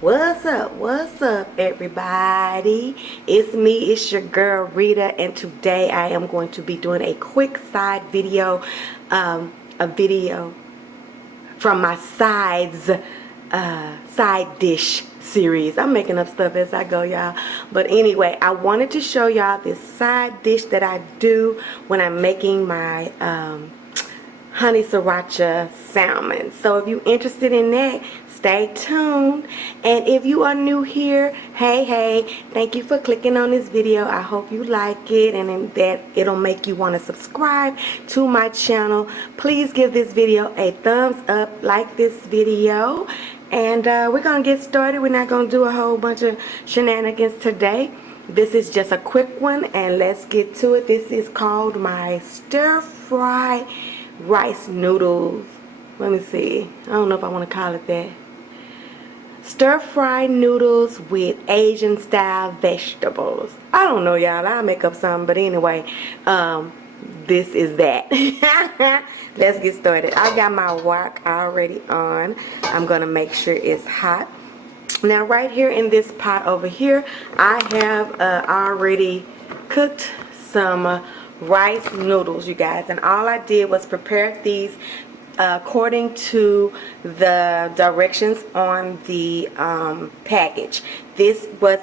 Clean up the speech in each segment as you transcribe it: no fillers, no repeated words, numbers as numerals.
What's up, what's up everybody? It's me, it's your girl Rita, and today I am going to be doing a quick side video, a video from my side dish series. I'm making up stuff as I go, y'all, but anyway, I wanted to show y'all this side dish that I do when I'm making my honey sriracha salmon. So if you're interested in that, stay tuned. And if you are new here, hey, thank you for clicking on this video. I hope you like it and that it'll make you want to subscribe to my channel. Please give this video a thumbs up, like this video, and we're gonna get started. We're not gonna do a whole bunch of shenanigans today. This is just a quick one, and let's get to it. This is called my stir-fry rice noodles. Let me see, I don't know if I want to call it that. Stir-fry noodles with Asian style vegetables. I don't know, y'all, I'll make up something, but anyway, this is that. Let's get started. I got my wok already on. I'm gonna make sure it's hot. Now right here in this pot over here, I have already cooked some rice noodles, you guys, and all I did was prepare these according to the directions on the package. This was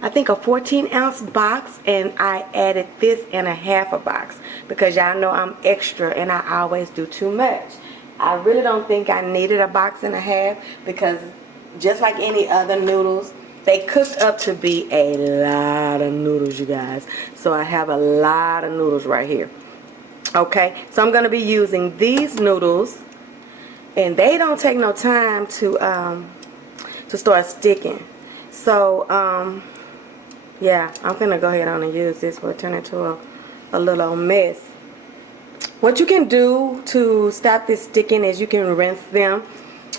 I think a 14-ounce box, and I added this in a half a box because y'all know I'm extra and I always do too much. I really don't think I needed a box and a half because just like any other noodles, they cooked up to be a lot of noodles, you guys. So I have a lot of noodles right here. Okay, so I'm going to be using these noodles, and they don't take no time to start sticking. So yeah, I'm going to go ahead on and use this. Will turn into a little mess. What you can do to stop this sticking is you can rinse them.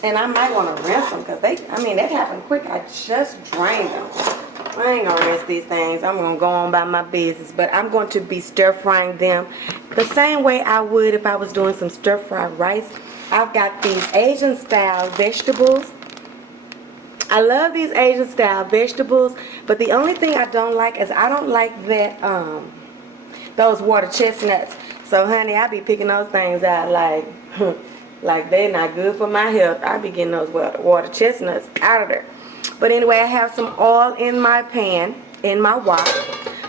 And I might want to rinse them because that happened quick. I just drained them. I ain't gonna rinse these things. I'm gonna go on by my business. But I'm going to be stir frying them the same way I would if I was doing some stir fried rice. I've got these Asian style vegetables. I love these Asian style vegetables, but the only thing I don't like is I don't like that those water chestnuts. So honey, I be picking those things out like they're not good for my health. I be getting those water chestnuts out of there. But anyway, I have some oil in my pan, in my wok.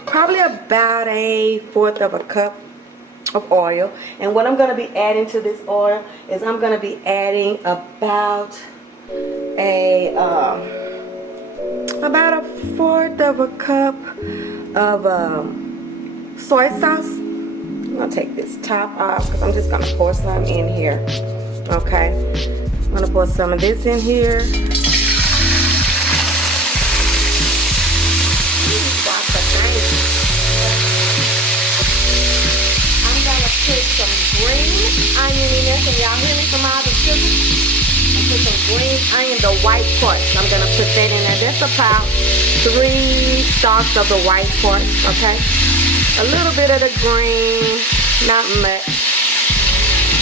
Probably about 1/4 of a cup of oil. And what I'm going to be adding to this oil is I'm going to be adding about a 1/4 of a cup of soy sauce. I'm going to take this top off because I'm just going to pour some in here. Okay, I'm going to pour some of this in here. I'm going to put some green onion in there. Can y'all hear me from all the sugar? I put some green onion, the white parts. I'm going to put that in there. That's about 3 stalks of the white parts, okay? A little bit of the green, not much.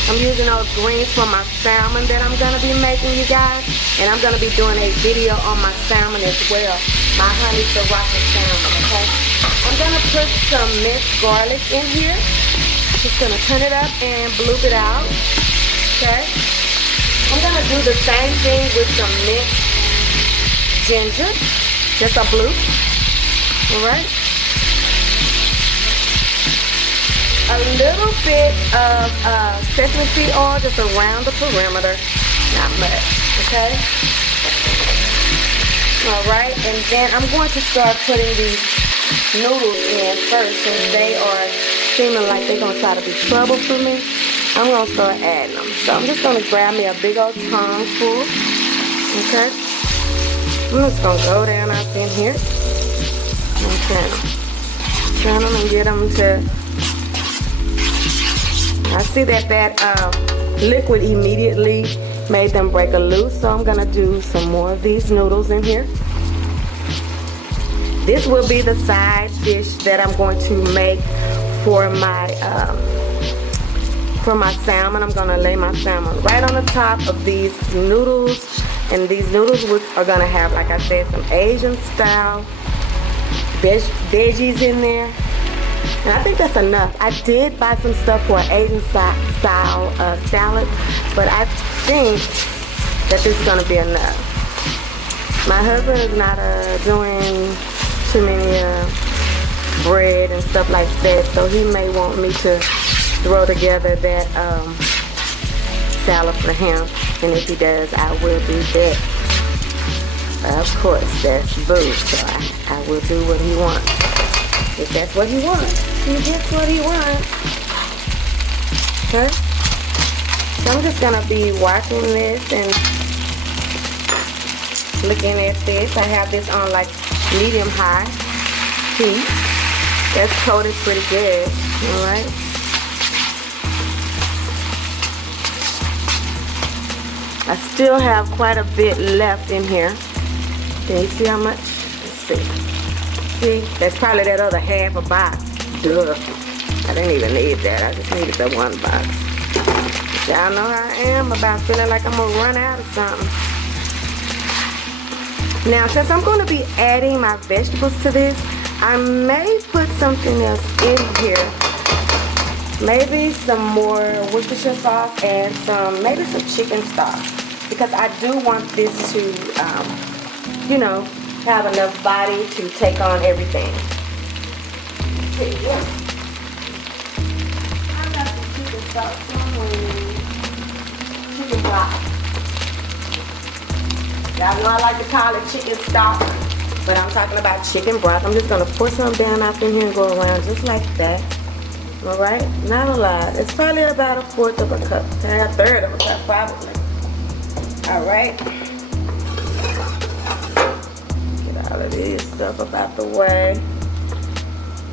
I'm using those greens for my salmon that I'm going to be making, you guys. And I'm going to be doing a video on my salmon as well. My honey sriracha salmon, okay? I'm going to put some minced garlic in here. Just going to turn it up and bloop it out, okay? I'm going to do the same thing with some minced ginger. Just a bloop, all right? A little bit of sesame seed oil just around the perimeter, not much, okay? Alright, and then I'm going to start putting these noodles in first since they are seeming like they're going to try to be trouble for me. I'm going to start adding them. So I'm just going to grab me a big old tongue full, okay? I'm just going to go down up in here and turn them and get them to... I see that liquid immediately made them break loose, so I'm going to do some more of these noodles in here. This will be the side dish that I'm going to make for my salmon. I'm gonna lay my salmon right on the top of these noodles, and these noodles are gonna have, like I said, some Asian style veggies in there. And I think that's enough. I did buy some stuff for an Asian style salad, but I think that this is gonna be enough. My husband is not doing too many bread and stuff like that, so he may want me to throw together that salad for him, and if he does, I will do that. Of course, that's boo, so I will do what he wants. If that's what he wants, he gets what he wants. Okay? So I'm just gonna be watching this and looking at this. I have this on like medium-high heat. That's coated pretty good. Alright. I still have quite a bit left in here. Can you see how much? Let's see. See? That's probably that other half a box. Duh. I didn't even need that. I just needed the one box. Y'all know how I am about feeling like I'm gonna run out of something. Now, since I'm going to be adding my vegetables to this, I may put something else in here. Maybe some more Worcestershire sauce and maybe some chicken stock. Because I do want this to, you know, have enough body to take on everything. See, yeah. I got some chicken stock somewhere. Chicken broth. Y'all know I like to call it chicken stock, but I'm talking about chicken broth. I'm just going to pour some down out in here and go around just like that. Alright? Not a lot. It's probably about 1/4 of a cup. A third of a cup, probably. Alright. Get all of this stuff up out the way.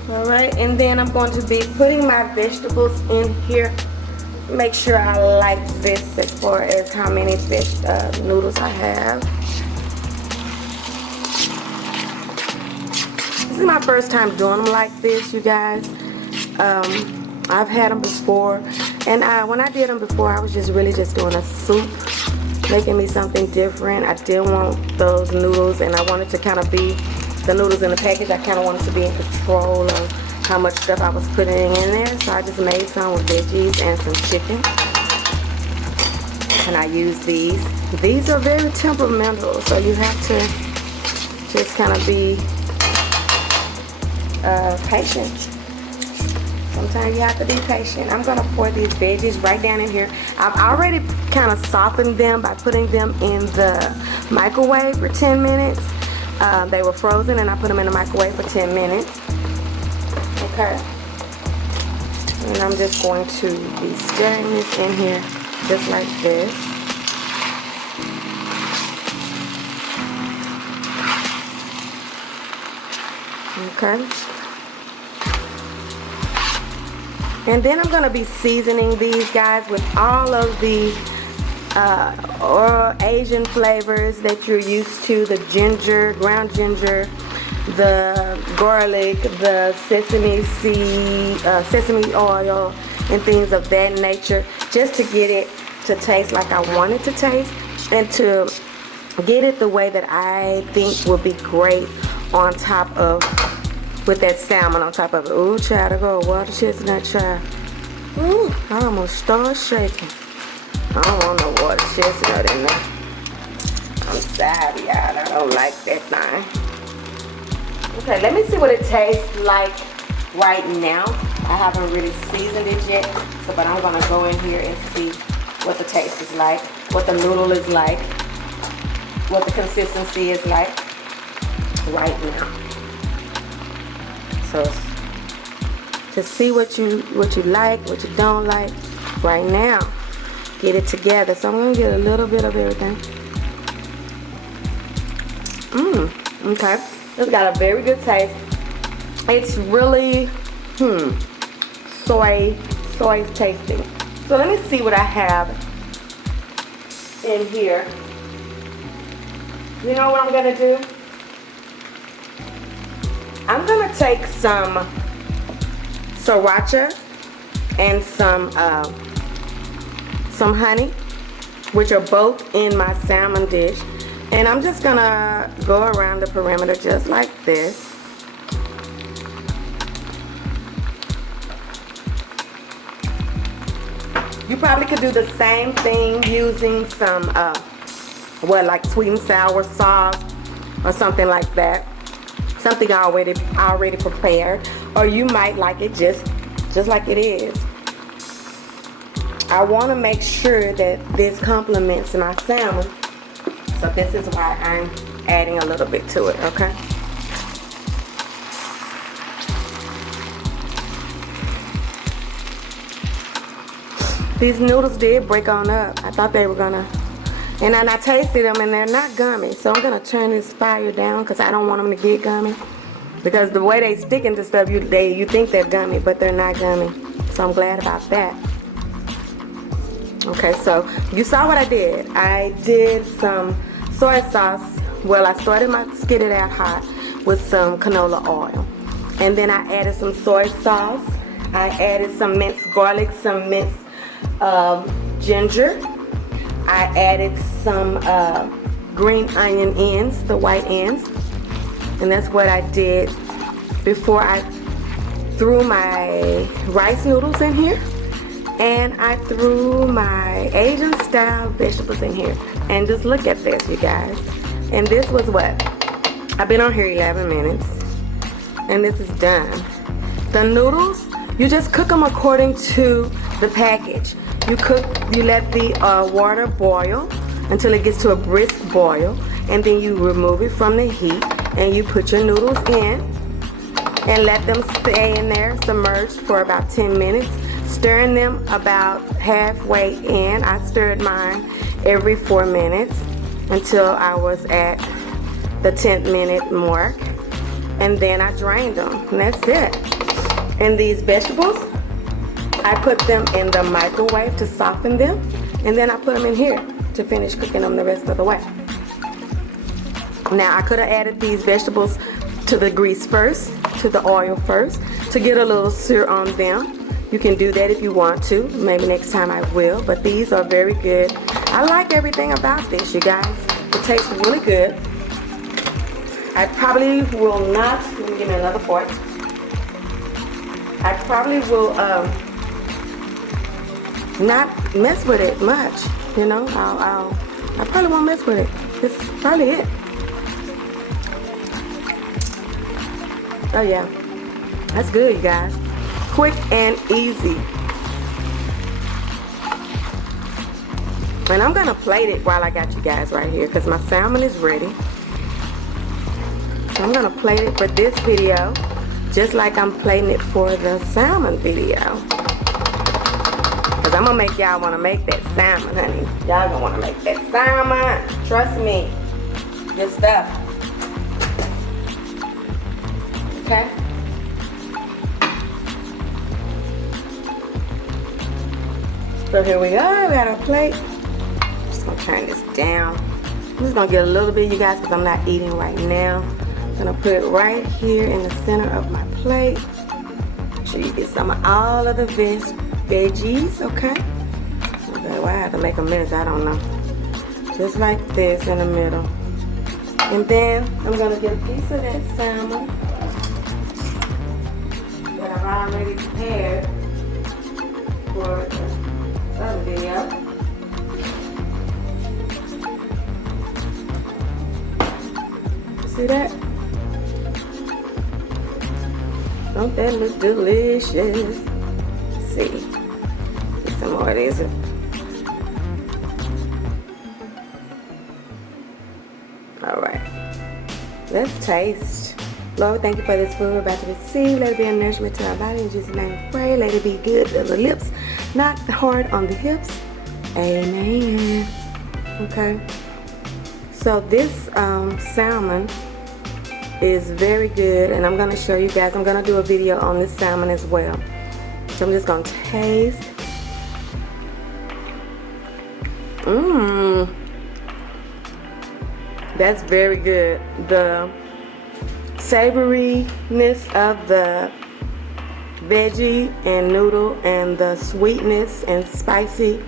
Alright, and then I'm going to be putting my vegetables in here. Make sure I like this as far as how many noodles I have. This is my first time doing them like this, you guys. I've had them before, and when I did them before, I was just really just doing a soup, making me something different. I didn't want those noodles, and I wanted to kind of be the noodles in the package. I kind of wanted to be in control of how much stuff I was putting in there, so I just made some with veggies and some chicken, and I use these. These are very temperamental, so you have to just kind of be patient. Sometimes you have to be patient. I'm going to pour these veggies right down in here. I've already kind of softened them by putting them in the microwave for 10 minutes. They were frozen, and I put them in the microwave for 10 minutes. Okay. And I'm just going to be stirring this in here just like this. Okay. And then I'm going to be seasoning these guys with all of the Asian flavors that you're used to. The ginger, ground ginger, the garlic, the sesame seed, sesame oil, and things of that nature, just to get it to taste like I want it to taste, and to get it the way that I think will be great on top of, with that salmon on top of it. Ooh, child, I go water chestnut, child. Ooh, I almost start shaking. I don't want no water chestnut in there. I'm sorry, y'all. I don't like that thing. Okay, let me see what it tastes like right now. I haven't really seasoned it yet, but I'm gonna go in here and see what the taste is like, what the noodle is like, what the consistency is like right now. So to see what you like, what you don't like right now. Get it together. So I'm gonna get a little bit of everything. Okay. It's got a very good taste. It's really soy tasting. So let me see what I have in here. You know what I'm gonna do? I'm gonna take some Sriracha and some honey, which are both in my salmon dish, and I'm just gonna go around the perimeter just like this. You probably could do the same thing using some like sweet and sour sauce or something like that, something already prepared, or you might like it just like it is. I want to make sure that this complements my salmon, so this is why I'm adding a little bit to it, okay? These noodles did break on up. I thought they were gonna, and then I tasted them and they're not gummy, so I'm gonna turn this fire down because I don't want them to get gummy, because the way they stick into stuff, you think they're gummy, but they're not gummy, so I'm glad about that. Okay, so you saw what I did. I did some soy sauce. Well, I started my skillet out hot with some canola oil, and then I added some soy sauce. I added some minced garlic, some minced ginger. I added some green onion ends, the white ends, and that's what I did before I threw my rice noodles in here, and I threw my Asian style vegetables in here. And just look at this, you guys. And this was what? I've been on here 11 minutes, and this is done. The noodles, you just cook them according to the package. You let the water boil until it gets to a brisk boil, and then you remove it from the heat, and you put your noodles in and let them stay in there submerged for about 10 minutes, stirring them about halfway in. I stirred mine every 4 minutes until I was at the 10th minute mark, and then I drained them, and that's it. And these vegetables, I put them in the microwave to soften them, and then I put them in here to finish cooking them the rest of the way. Now I could have added these vegetables to the grease first, to the oil first, to get a little sear on them. You can do that if you want to. Maybe next time I will, but these are very good. I like everything about this, you guys. It tastes really good. I probably will not, let me give me another fork. I probably will not mess with it much, you know. I probably won't mess with it. This is probably it. Oh yeah, that's good, you guys. Quick and easy. And I'm gonna plate it while I got you guys right here, because my salmon is ready. So I'm gonna plate it for this video, just like I'm plating it for the salmon video. Because I'm gonna make y'all wanna make that salmon, honey. Y'all gonna wanna make that salmon. Trust me. Good stuff. Okay? So here we go. We got our plate. I'm just gonna turn this down. I'm just gonna get a little bit, you guys, because I'm not eating right now. I'm gonna put it right here in the center of my plate. Make sure you get some of all of the veggies, okay? Okay, why I have to make a mess, I don't know. Just like this in the middle. And then I'm gonna get a piece of that salmon that I've already prepared for the other video. See that? Don't that look delicious? Let's see. Get some more of these. Alright. Let's taste. Lord, thank you for this food we're about to receive. Let it be a nourishment to our body. In Jesus' name we pray. Let it be good to the lips, not hard on the hips. Amen. Okay. So this salmon is very good, and I'm going to show you guys. I'm going to do a video on this salmon as well. So I'm just going to taste. That's very good. The savoriness of the veggie and noodle and the sweetness and spicy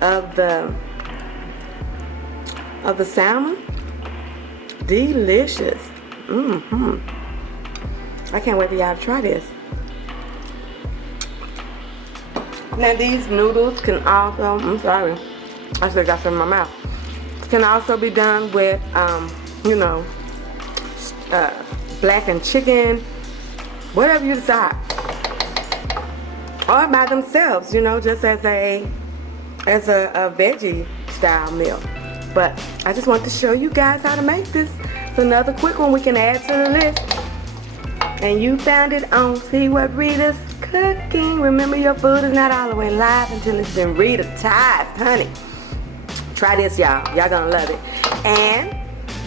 of the salmon. Delicious. I can't wait for y'all to try this. Now these noodles can also, I'm sorry, I still got some in my mouth. Can also be done with, you know, blackened chicken, whatever you decide. Or by themselves, you know, just as a veggie style meal. But I just want to show you guys how to make this. It's another quick one we can add to the list. And you found it on See What Rita's Cooking. Remember, your food is not all the way live until it's been Ritatized, honey. Try this, y'all. Y'all gonna love it. And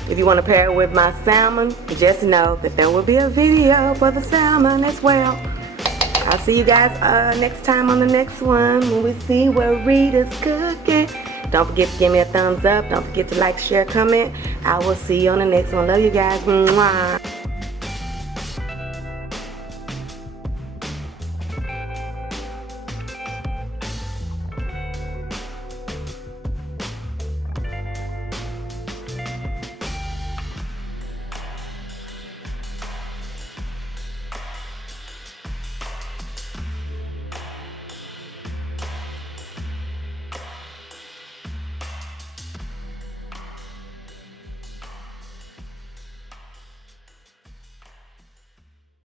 if you want to pair it with my salmon, just know that there will be a video for the salmon as well. I'll see you guys next time on the next one when we see what Rita's cooking. Don't forget to give me a thumbs up. Don't forget to like, share, comment. I will see you on the next one. Love you guys. Mwah.